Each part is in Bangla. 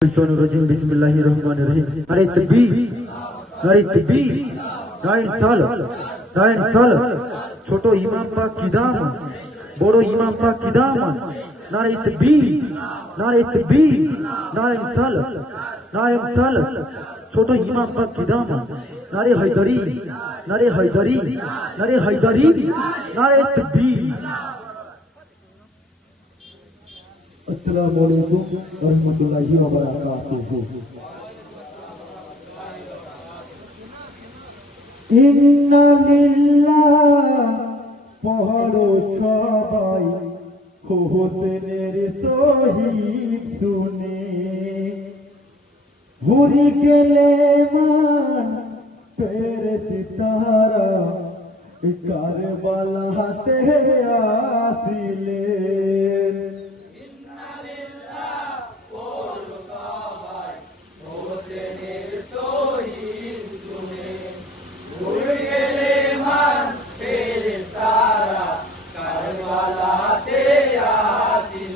रजीम बिस्मिल्लाहिर्रहमानिर्रहीम। नारे तकबीर, नारे तकबीर, नारे साल, नारे साल। छोटो इमाम पाक की दामन, बड़ो इमाम पाक की दामन। नारे तकबीर, नारे तकबीर, नारे साल, नारे साल। छोटो इमाम पाक की दामन। नारे हैदरी, नारे हैदरी, नारे हैदरी, नारे तकबीर। अस्सलामुअलैकुम रहमतुल्लाहि व बरकातुहू। इन्ना लिल्लाह पढ़ो सबाई হোসেনের শহীদ শুনে ঘুরি গেলে মান ফেরেশতারা কারবালা হাতে আসিলেন। ইন্না লিল্লাহ পড়ো সবাই হোসেনের শহীদ শুনে ঘুরি গেলে মান ফেরেশতারা কারবালা হাতে আসিলেন।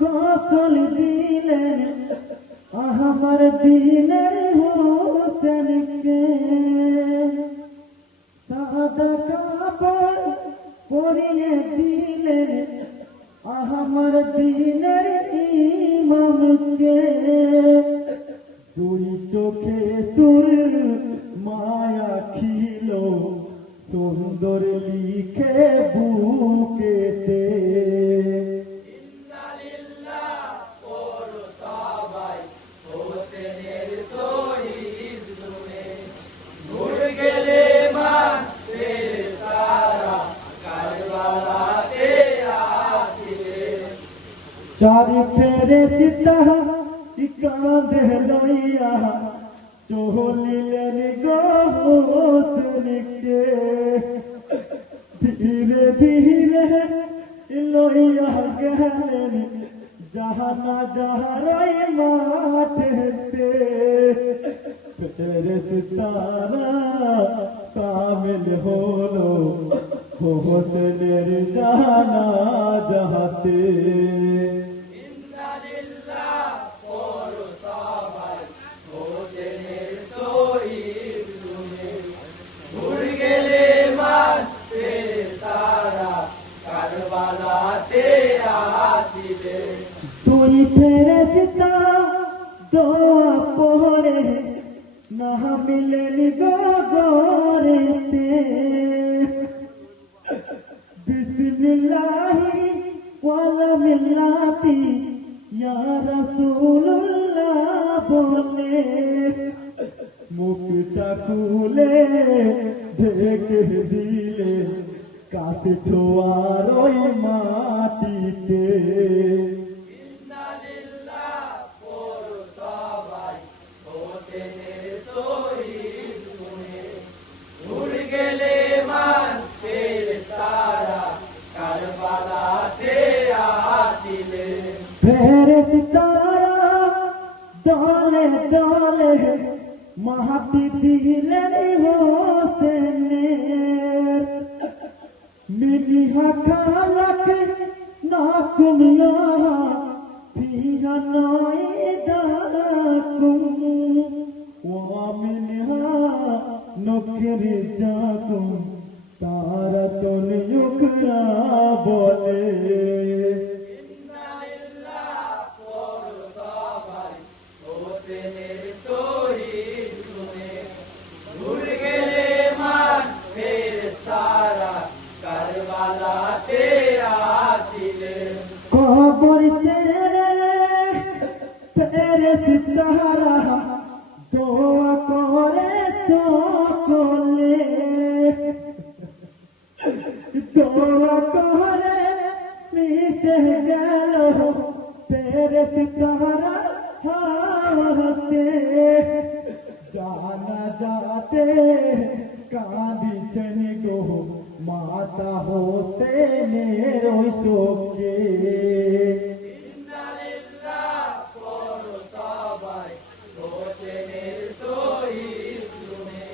গোসল দিলেন আমার দিনের হোসেনকে, সাদা কাপড় পরিয়ে দিলেন আমার দিনের ইমামকে। দুই চোখে সুর মায়া খিল সুন্দর লিখে বুকেতে। चारि फेरेशता कांधे लइया चोलिलेन होसनके, धीरे धीरे लइया गेलेन जहाना जहराई माठेते। फेरेशतारा शामिल होलो होसनेर जाना जाते। তুই ফেরেশতা দোয়া পড়ে না মিলেন গগরেতে। বিসমিল্লাহি ওয়ালা মিল্লাতি ইয়া রাসূলুল্লাহ বলে মুখটা খুলে ঢেকে দিলে কাছে ছোঁয়ার ওই মাটিতে। ফেরেশতারা দলে দলে মাটি দিলেন হোসেনের। মিনিহা খালাক নাকুম ইয়া ফিহা নাইদাকুম ওয়া মিনহা নুখরিজাকুম তারাতুন ইউকরা বলে। কবর তেরে ফেরেশতারা দোয়া করে মাতা হোসেনের ওই শোকে ইন্না লিল্লাহ পড়ো সবাই হোসেনের শহীদ শুনে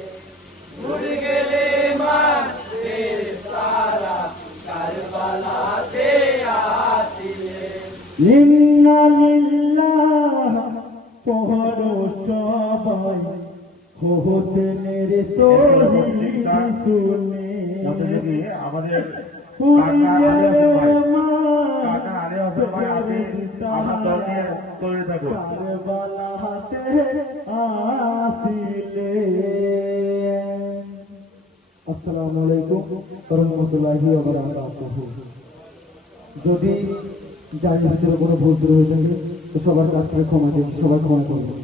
আমাদের কারবালাতে আসিলে। আসসালামু আলাইকুম ওয়া রাহমাতুল্লাহি ওয়া বারাকাতুহু। যদি জানির ভিতরে কোনো ভুল হয়ে থাকে তো সবার কাছ থেকে ক্ষমা চাইছি, সবাই ক্ষমা করবেন।